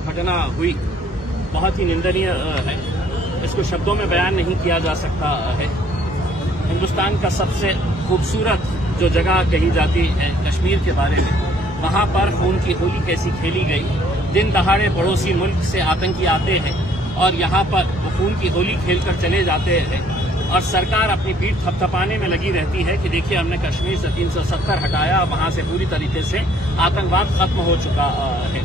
घटना हुई बहुत ही निंदनीय है। इसको शब्दों में बयान नहीं किया जा सकता है। हिंदुस्तान का सबसे खूबसूरत जो जगह कही जाती है कश्मीर के बारे में, वहां पर खून की होली कैसी खेली गई। दिन दहाड़े पड़ोसी मुल्क से आतंकी आते हैं और यहां पर वो खून की होली खेलकर चले जाते हैं और सरकार अपनी पीठ थपथपाने में लगी रहती है कि देखिए हमने कश्मीर से 370 हटाया, वहां से पूरी तरीके से आतंकवाद खत्म हो चुका है।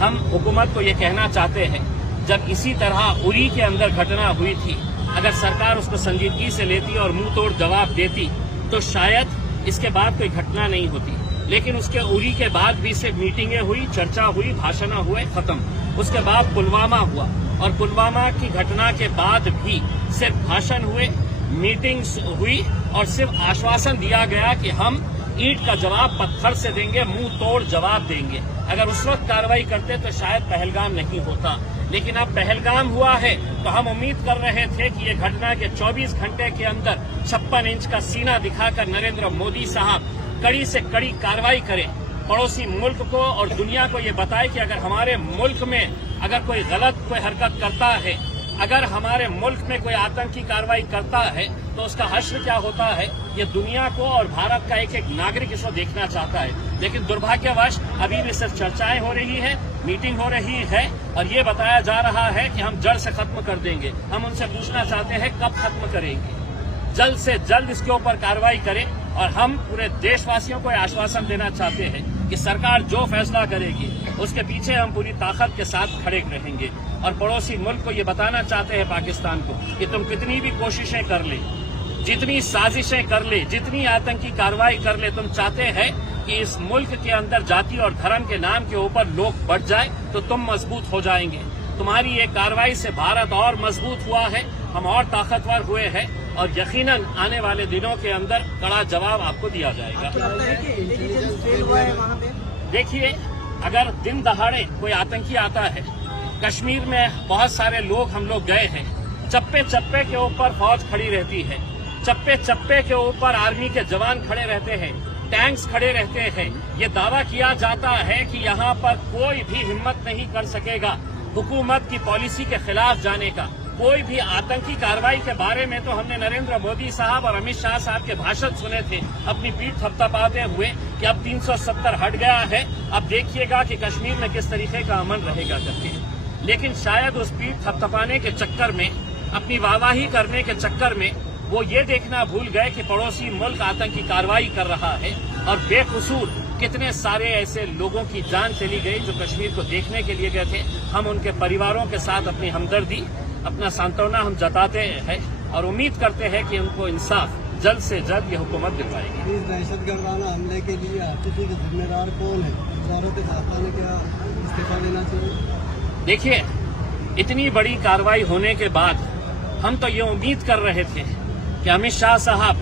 हम हुकूमत को ये कहना चाहते हैं, जब इसी तरह उरी के अंदर घटना हुई थी, अगर सरकार उसको संजीदगी से लेती और मुंह तोड़ जवाब देती तो शायद इसके बाद कोई घटना नहीं होती। लेकिन उसके उरी के बाद भी सिर्फ मीटिंगें हुई, चर्चा हुई, भाषण हुए, खत्म। उसके बाद पुलवामा हुआ और पुलवामा की घटना के बाद भी सिर्फ भाषण हुए, मीटिंग्स हुई और सिर्फ आश्वासन दिया गया कि हम ईंट का जवाब पत्थर से देंगे, मुंह तोड़ जवाब देंगे। अगर उस वक्त कार्रवाई करते तो शायद पहलगाम नहीं होता। लेकिन अब पहलगाम हुआ है तो हम उम्मीद कर रहे थे कि ये घटना के 24 घंटे के अंदर 56 इंच का सीना दिखाकर नरेंद्र मोदी साहब कड़ी से कड़ी कार्रवाई करें, पड़ोसी मुल्क को और दुनिया को ये बताए कि अगर हमारे मुल्क में अगर कोई गलत कोई हरकत करता है, अगर हमारे मुल्क में कोई आतंकी कार्रवाई करता है तो उसका हश्र क्या होता है, ये दुनिया को और भारत का एक एक नागरिक इसको देखना चाहता है। लेकिन दुर्भाग्यवश अभी भी सिर्फ चर्चाएं हो रही है, मीटिंग हो रही है और ये बताया जा रहा है कि हम जड़ से खत्म कर देंगे। हम उनसे पूछना चाहते हैं कब खत्म करेंगे। जल्द से जल्द इसके ऊपर कार्रवाई करें और हम पूरे देशवासियों को आश्वासन देना चाहते हैं कि सरकार जो फैसला करेगी उसके पीछे हम पूरी ताकत के साथ खड़े रहेंगे। और पड़ोसी मुल्क को ये बताना चाहते हैं पाकिस्तान को कि तुम कितनी भी कोशिशें कर ले, जितनी साजिशें कर ले, जितनी आतंकी कार्रवाई कर ले, तुम चाहते हैं कि इस मुल्क के अंदर जाति और धर्म के नाम के ऊपर लोग बढ़ जाए तो तुम मजबूत हो जाएंगे। तुम्हारी ये कार्रवाई से भारत और मजबूत हुआ है, हम और ताकतवर हुए हैं और यकीनन आने वाले दिनों के अंदर कड़ा जवाब आपको दिया जाएगा। देखिए, अगर दिन दहाड़े कोई आतंकी आता है, कश्मीर में बहुत सारे लोग हम लोग गए हैं, चप्पे चप्पे के ऊपर फौज खड़ी रहती है, चप्पे चप्पे के ऊपर आर्मी के जवान खड़े रहते हैं, टैंक्स खड़े रहते हैं। ये दावा किया जाता है कि यहाँ पर कोई भी हिम्मत नहीं कर सकेगा हुकूमत की पॉलिसी के खिलाफ जाने का। कोई भी आतंकी कार्रवाई के बारे में तो हमने नरेंद्र मोदी साहब और अमित शाह साहब के भाषण सुने थे अपनी पीठ थपथपाते हुए कि अब 370 हट गया है, अब देखिएगा कि कश्मीर में किस तरीके का अमन रहेगा करके। लेकिन शायद उस पीठ थपथपाने के चक्कर में, अपनी वाहवाही करने के चक्कर में वो ये देखना भूल गए कि पड़ोसी मुल्क आतंकी कार्रवाई कर रहा है और बेकसूर कितने सारे ऐसे लोगों की जान चली गई जो कश्मीर को देखने के लिए गए थे। हम उनके परिवारों के साथ अपनी हमदर्दी, अपना सांत्वना हम जताते हैं और उम्मीद करते हैं कि उनको इंसाफ जल्द से जल्द ये हुकूमत दिलवाएगी। इस दहशतगर्दाना हमले के लिए आतिशी के जिम्मेदार कौन है? हजारों के साथ ने क्या इस्तीफा देना चाहिए? देखिए, इतनी बड़ी कार्रवाई होने के बाद हम तो ये उम्मीद कर रहे थे कि अमित शाह साहब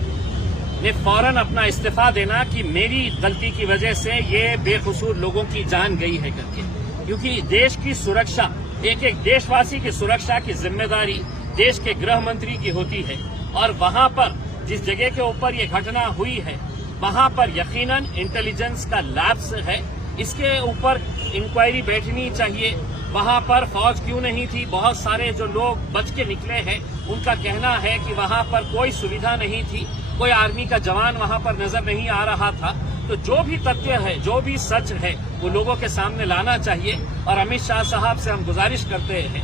ने फौरन अपना इस्तीफा देना कि मेरी गलती की वजह से ये बेकसूर लोगों की जान गई है करके। क्योंकि देश की सुरक्षा, एक एक देशवासी की सुरक्षा की जिम्मेदारी देश के गृह मंत्री की होती है और वहां पर जिस जगह के ऊपर ये घटना हुई है वहां पर यकीनन इंटेलिजेंस का लैप्स है। इसके ऊपर इंक्वायरी बैठनी चाहिए। वहां पर फौज क्यों नहीं थी? बहुत सारे जो लोग बच के निकले हैं उनका कहना है कि वहां पर कोई सुविधा नहीं थी, कोई आर्मी का जवान वहां पर नजर नहीं आ रहा था। तो जो भी तथ्य है, जो भी सच है, वो लोगों के सामने लाना चाहिए। और अमित शाह साहब से हम गुजारिश करते हैं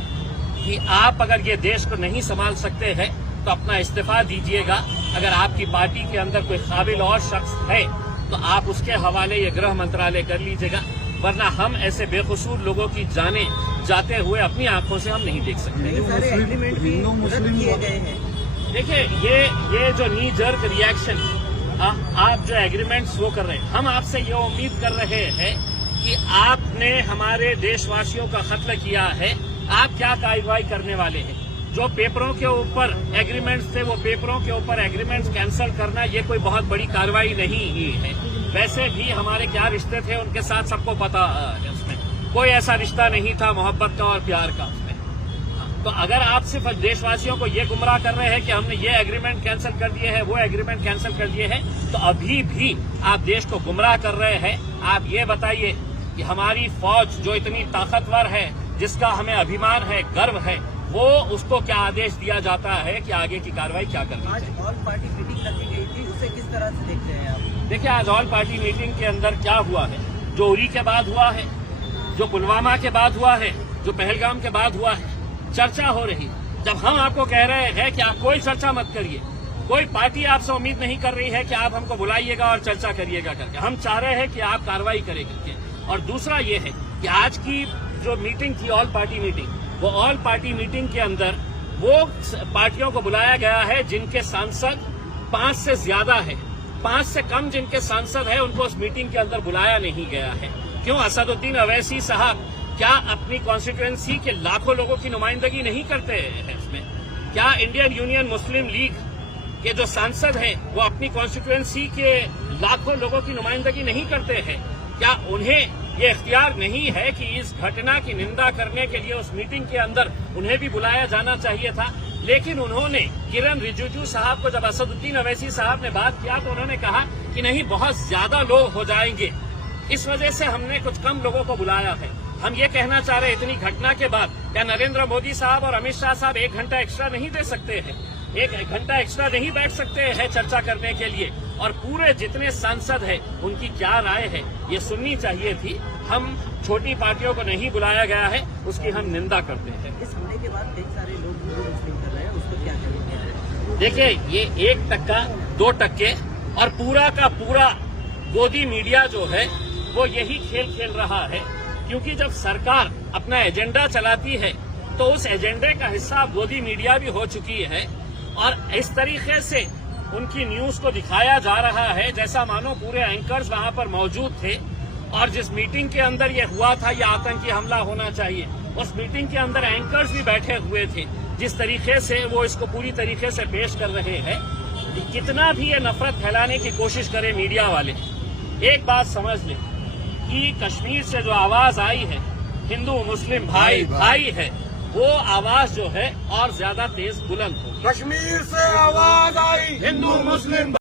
कि आप अगर ये देश को नहीं संभाल सकते हैं तो अपना इस्तीफा दीजिएगा। अगर आपकी पार्टी के अंदर कोई काबिल और शख्स है तो आप उसके हवाले ये गृह मंत्रालय कर लीजिएगा, वरना हम ऐसे बेकसूर लोगों की जाने जाते हुए अपनी आंखों से हम नहीं देख सकते। देखिए, ये जो नी जर्क रिएक्शन, आप जो एग्रीमेंट्स वो कर रहे हैं, हम आपसे ये उम्मीद कर रहे हैं कि आपने हमारे देशवासियों का कत्ल किया है, आप क्या कार्रवाई करने वाले हैं? जो पेपरों के ऊपर एग्रीमेंट्स थे, वो पेपरों के ऊपर एग्रीमेंट्स कैंसिल करना ये कोई बहुत बड़ी कार्रवाई नहीं ही है। वैसे भी हमारे क्या रिश्ते थे उनके साथ सबको पता है, उसमें कोई ऐसा रिश्ता नहीं था मोहब्बत का और प्यार का उसमें। तो अगर आप सिर्फ देशवासियों को ये गुमराह कर रहे हैं कि हमने ये एग्रीमेंट कैंसिल कर दिए हैं, वो एग्रीमेंट कैंसिल कर दिए हैं, तो अभी भी आप देश को गुमराह कर रहे हैं। आप ये बताइए कि हमारी फौज जो इतनी ताकतवर है, जिसका हमें अभिमान है, गर्व है, वो उसको क्या आदेश दिया जाता है कि आगे की कार्रवाई क्या करनी आज चाहिए। ऑल पार्टी मीटिंग रखी गई थी, उसे किस तरह से देखते हैं आप? देखिए, आज ऑल पार्टी मीटिंग के अंदर क्या हुआ है, जो उरी के बाद हुआ है, जो पुलवामा के बाद हुआ है, जो पहलगाम के बाद हुआ है, चर्चा हो रही है। जब हम आपको कह रहे हैं कि आप कोई चर्चा मत करिए, कोई पार्टी आपसे उम्मीद नहीं कर रही है कि आप हमको बुलाइएगा और चर्चा करिएगा करके, हम चाह रहे हैं कि आप कार्रवाई करें करके। और दूसरा ये है कि आज की जो मीटिंग थी ऑल पार्टी मीटिंग, वो ऑल पार्टी मीटिंग के अंदर वो पार्टियों को बुलाया गया है जिनके सांसद 5 से ज्यादा है। 5 से कम जिनके सांसद है उनको उस मीटिंग के अंदर बुलाया नहीं गया है। क्यों? असदुद्दीन अवैसी साहब क्या अपनी कॉन्स्टिट्यूएंसी के लाखों लोगों की नुमाइंदगी नहीं करते हैं इसमें? क्या इंडियन यूनियन मुस्लिम लीग के जो सांसद हैं वो अपनी कॉन्स्टिट्यूएंसी के लाखों लोगों की नुमाइंदगी नहीं करते हैं? क्या उन्हें ये इख्तियार नहीं है कि इस घटना की निंदा करने के लिए उस मीटिंग के अंदर उन्हें भी बुलाया जाना चाहिए था? लेकिन उन्होंने किरण रिजिजू साहब को, जब असदुद्दीन अवैसी साहब ने बात किया तो उन्होंने कहा कि नहीं, बहुत ज्यादा लोग हो जाएंगे, इस वजह से हमने कुछ कम लोगों को बुलाया है। हम ये कहना चाह रहे हैं, इतनी घटना के बाद क्या नरेंद्र मोदी साहब और अमित शाह साहब 1 घंटा एक्स्ट्रा नहीं दे सकते हैं? 1 घंटा एक्स्ट्रा नहीं बैठ सकते हैं चर्चा करने के लिए? और पूरे जितने सांसद हैं उनकी क्या राय है ये सुननी चाहिए थी। हम छोटी पार्टियों को नहीं बुलाया गया है, उसकी हम निंदा करते हैं। इस हमले के बाद कई सारे लोग हिंदू मुस्लिम कर रहे हैं, उसको क्या करेंगे? देखिए, ये 1%, 2% और पूरा का पूरा गोदी मीडिया जो है वो यही खेल रहा है। क्योंकि जब सरकार अपना एजेंडा चलाती है तो उस एजेंडे का हिस्सा गोदी मीडिया भी हो चुकी है और इस तरीके से उनकी न्यूज को दिखाया जा रहा है जैसा मानो पूरे एंकर्स वहां पर मौजूद थे और जिस मीटिंग के अंदर ये हुआ था, ये आतंकी हमला होना चाहिए, उस मीटिंग के अंदर एंकर्स भी बैठे हुए थे। जिस तरीके से वो इसको पूरी तरीके से पेश कर रहे हैं, कितना भी ये नफरत फैलाने की कोशिश करे मीडिया वाले, एक बात समझ लें कि कश्मीर से जो आवाज आई है, हिंदू मुस्लिम भाई भाई है, वो आवाज जो है और ज्यादा तेज बुलंद हो। कश्मीर से आवाज आई, हिंदू मुस्लिम